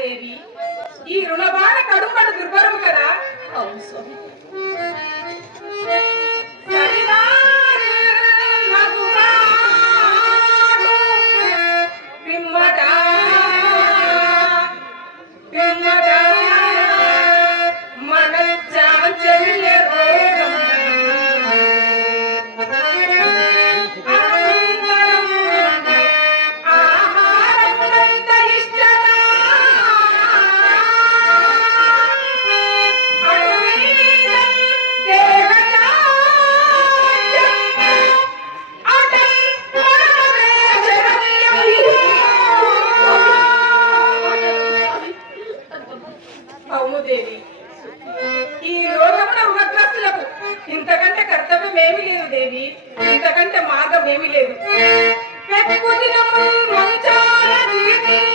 దేవి, ఈ రుణబాణ కడుపడ దుర్భరము కదా. అవును స్వామి. దేవి, ఈ లోకమున రుణగ్రస్తులకు ఇంతకంటే కర్తవ్యం ఏమీ లేదు దేవి, ఇంతకంటే మార్గం ఏమీ లేదు. పెక్కు దినము మంచాల జీవితం